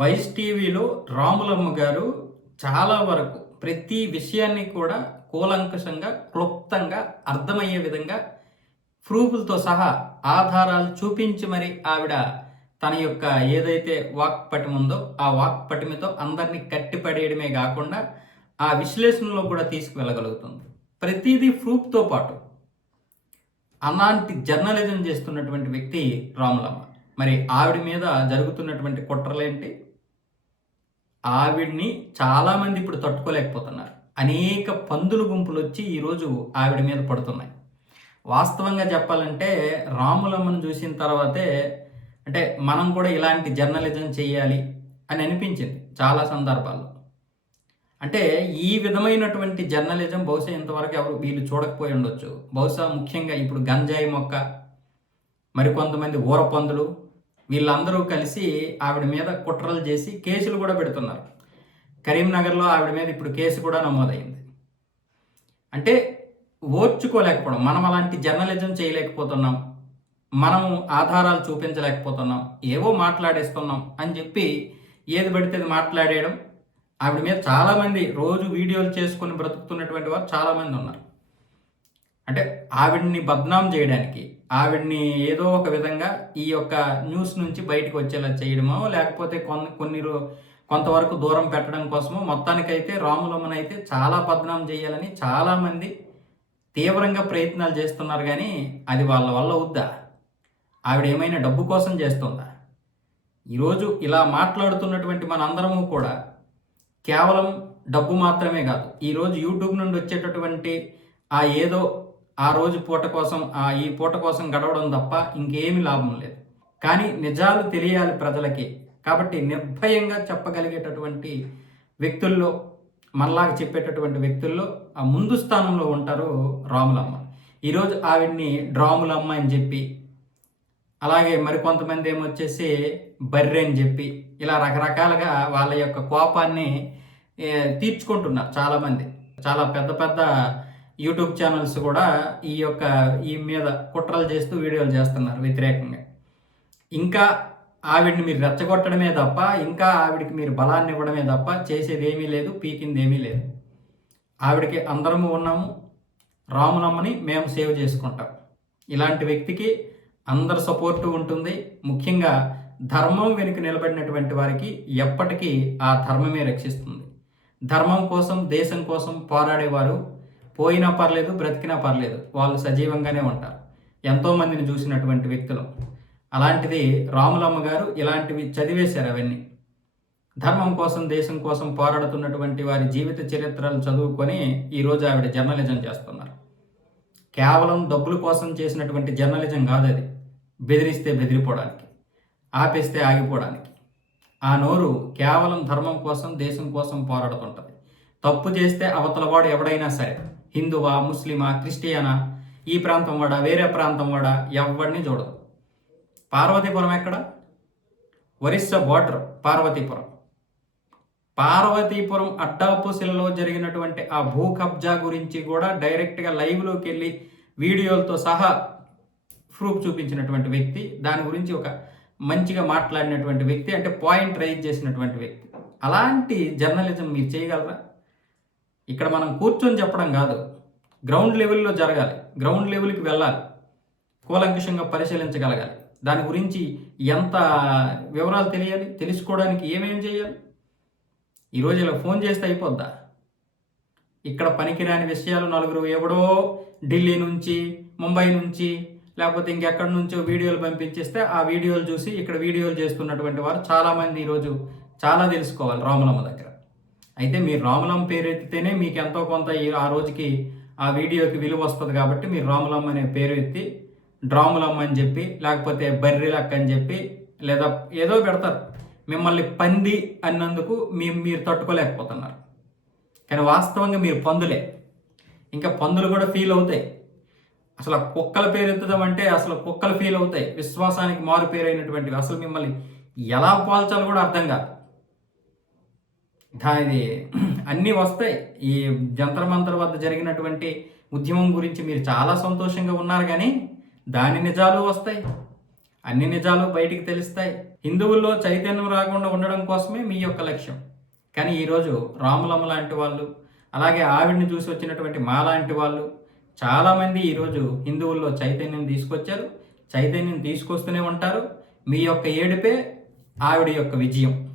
Vice టీవీలో రాములమ్మ గారు చాలా వరకు ప్రతి విషయాన్ని కూడా కూలంకషంగా, క్లుప్తంగా అర్థమయ్యే విధంగా ప్రూఫులతో సహా ఆధారాలు చూపించి మరి ఆవిడ తన యొక్క ఏదైతే వాక్పటిమ ఉందో ఆ వాక్పటిమతో అందరినీ కట్టిపడేయడమే కాకుండా ఆ విశ్లేషణలో కూడా తీసుకువెళ్ళగలుగుతుంది. ప్రతిదీ ప్రూఫ్తో పాటు అలాంటి జర్నలిజం చేస్తున్నటువంటి వ్యక్తి రాములమ్మ. మరి ఆవిడ మీద జరుగుతున్నటువంటి కుట్రలేంటి? ఆవిడ్ని చాలామంది ఇప్పుడు తట్టుకోలేకపోతున్నారు. అనేక పందుల గుంపులు వచ్చి ఈరోజు ఆవిడ మీద పడుతున్నాయి. వాస్తవంగా చెప్పాలంటే రాములమ్మను చూసిన తర్వాతే అంటే మనం కూడా ఇలాంటి జర్నలిజం చేయాలి అని అనిపించింది చాలా సందర్భాల్లో. అంటే ఈ విధమైనటువంటి జర్నలిజం బహుశా ఇంతవరకు ఎవరు వీళ్ళు చూడకపోయి ఉండొచ్చు. బహుశా ముఖ్యంగా ఇప్పుడు గంజాయి మొక్క, మరికొంతమంది ఊరపందులు వీళ్ళందరూ కలిసి ఆవిడ మీద కుట్రలు చేసి కేసులు కూడా పెడుతున్నారు. కరీంనగర్లో ఆవిడ మీద ఇప్పుడు కేసు కూడా నమోదైంది. అంటే ఓర్చుకోలేకపోవడం, మనం అలాంటి జర్నలిజం చేయలేకపోతున్నాం, మనము ఆధారాలు చూపించలేకపోతున్నాం, ఏవో మాట్లాడేస్తున్నాం అని చెప్పి ఏది పడితే అది మాట్లాడేయడం. ఆవిడ మీద చాలామంది రోజు వీడియోలు చేసుకొని బ్రతుకుతున్నటువంటి వారు చాలామంది ఉన్నారు. అంటే ఆవిడ్ని బద్నాం చేయడానికి, ఆవిడ్ని ఏదో ఒక విధంగా ఈ యొక్క న్యూస్ నుంచి బయటకు వచ్చేలా చేయడమో, లేకపోతే కొంతవరకు దూరం పెట్టడం కోసమో మొత్తానికైతే రాములమ్మనైతే చాలా బద్నాం చేయాలని చాలామంది తీవ్రంగా ప్రయత్నాలు చేస్తున్నారు. కానీ అది వాళ్ళ వల్ల అవుద్దా? ఆవిడ ఏమైనా డబ్బు కోసం చేస్తుందా? ఈరోజు ఇలా మాట్లాడుతున్నటువంటి మనందరము కూడా కేవలం డబ్బు మాత్రమే కాదు, ఈరోజు యూట్యూబ్ నుండి వచ్చేటటువంటి ఏదో ఆ రోజు పూట కోసం ఈ పూట కోసం గడవడం తప్ప ఇంకేమీ లాభం లేదు. కానీ నిజాలు తెలియాలి ప్రజలకి. కాబట్టి నిర్భయంగా చెప్పగలిగేటటువంటి వ్యక్తుల్లో, మనలాగా చెప్పేటటువంటి వ్యక్తుల్లో ఆ ముందు స్థానంలో ఉంటారు రాములమ్మ. ఈరోజు ఆవిడ్ని డ్రాములమ్మ అని చెప్పి, అలాగే మరికొంతమంది ఏమొచ్చేసి బర్రె అని చెప్పి, ఇలా రకరకాలుగా వాళ్ళ యొక్క కోపాన్ని తీర్చుకుంటున్నారు చాలామంది. చాలా పెద్ద పెద్ద యూట్యూబ్ ఛానల్స్ కూడా ఈ మీద కుట్రలు చేస్తూ వీడియోలు చేస్తున్నారు వ్యతిరేకంగా. ఇంకా ఆవిడ్ని మీరు రెచ్చగొట్టడమే తప్ప, ఇంకా ఆవిడికి మీరు బలాన్ని ఇవ్వడమే తప్ప చేసేది ఏమీ లేదు, పీకింది ఏమీ లేదు. ఆవిడకి అందరము ఉన్నాము, రాములమ్మని మేము సేవ్ చేసుకుంటాం. ఇలాంటి వ్యక్తికి అందరి సపోర్టు ఉంటుంది. ముఖ్యంగా ధర్మం వెనుక నిలబడినటువంటి వారికి ఎప్పటికీ ఆ ధర్మమే రక్షిస్తుంది. ధర్మం కోసం, దేశం కోసం పోరాడేవారు పోయినా పర్లేదు, బ్రతికినా పర్లేదు, వాళ్ళు సజీవంగానే ఉంటారు. ఎంతోమందిని చూసినటువంటి వ్యక్తులు. అలాంటిది రాములమ్మ గారు ఇలాంటివి చదివేశారు. అవన్నీ ధర్మం కోసం, దేశం కోసం పోరాడుతున్నటువంటి వారి జీవిత చరిత్రలు చదువుకొని ఈరోజు ఆవిడ జర్నలిజం చేస్తున్నారు. కేవలం డబ్బుల కోసం చేసినటువంటి జర్నలిజం కాదు అది. బెదిరిస్తే బెదిరిపోవడానికి, ఆపేస్తే ఆగిపోవడానికి. ఆ నోరు కేవలం ధర్మం కోసం, దేశం కోసం పోరాడుతుంటుంది. తప్పు చేస్తే అవతలవాడు ఎవడైనా సరే, హిందువా, ముస్లిమా, క్రిస్టియనా, ఈ ప్రాంతం వాడా, వేరే ప్రాంతం వాడా, ఎవడిని చూడదు. పార్వతీపురం ఎక్కడ? ఒరిస్సా బోర్డర్ పార్వతీపురం అడ్డాపుశిలలో జరిగినటువంటి ఆ భూ కబ్జా గురించి కూడా డైరెక్ట్గా లైవ్లోకి వెళ్ళి వీడియోలతో సహా ప్రూఫ్ చూపించినటువంటి వ్యక్తి, దాని గురించి ఒక మంచిగా మాట్లాడినటువంటి వ్యక్తి, అంటే పాయింట్ రైజ్ చేసినటువంటి వ్యక్తి. అలాంటి జర్నలిజం మీరు చేయగలరా? ఇక్కడ మనం కూర్చొని చెప్పడం కాదు, గ్రౌండ్ లెవెల్లో జరగాలి, గ్రౌండ్ లెవెల్కి వెళ్ళాలి, కూలంకషంగా పరిశీలించగలగాలి. దాని గురించి ఎంత వివరాలు తెలియాలి, తెలుసుకోవడానికి ఏమేం చేయాలి? ఈరోజు ఇలా ఫోన్ చేస్తే అయిపోద్దా? ఇక్కడ పనికిరాని విషయాలు నలుగురు ఎవడో ఢిల్లీ నుంచి, ముంబై నుంచి, లేకపోతే ఇంకెక్కడి నుంచో వీడియోలు పంపించేస్తే ఆ వీడియోలు చూసి ఇక్కడ వీడియోలు చేస్తున్నటువంటి వారు చాలామంది ఈరోజు చాలా తెలుసుకోవాలి రాములమ్మ దగ్గర. అయితే మీరు రాములమ్మ పేరు ఎత్తితేనే మీకు ఎంతో కొంత ఆ రోజుకి ఆ వీడియోకి విలువ వస్తుంది. కాబట్టి మీరు రాములమ్మ అనే పేరు ఎత్తి డ్రాములమ్మ అని చెప్పి, లేకపోతే బర్రెలక్క అని చెప్పి, లేదా ఏదో పెడతారు. మిమ్మల్ని పంది అన్నందుకు మీరు తట్టుకోలేకపోతున్నారు. కానీ వాస్తవంగా మీరు పందులే. ఇంకా పందులు కూడా ఫీల్ అవుతాయి. అసలు కుక్కల పేరు ఎత్తుదామంటే అసలు కుక్కలు ఫీల్ అవుతాయి. విశ్వాసానికి మారు పేరైనటువంటివి. అసలు మిమ్మల్ని ఎలా పోల్చాలో కూడా అర్థం కాదు. ఇది అన్నీ వస్తాయి. ఈ జంతర్ మంతర్ వద్ద జరిగినటువంటి ఉద్యమం గురించి మీరు చాలా సంతోషంగా ఉన్నారు, కానీ దాని నిజాలు వస్తాయి. అన్ని నిజాలు బయటికి తెలుస్తాయి. హిందువుల్లో చైతన్యం రాకుండా ఉండడం కోసమే మీ యొక్క లక్ష్యం. కానీ ఈరోజు రాములమ్మ లాంటి వాళ్ళు, అలాగే ఆవిడని చూసి వచ్చినటువంటి మాలాంటి వాళ్ళు చాలామంది ఈరోజు హిందువుల్లో చైతన్యం తీసుకొచ్చారు. చైతన్యం తీసుకొస్తూనే ఉంటారు. మీ యొక్క ఏడుపే ఆవిడ యొక్క విజయం.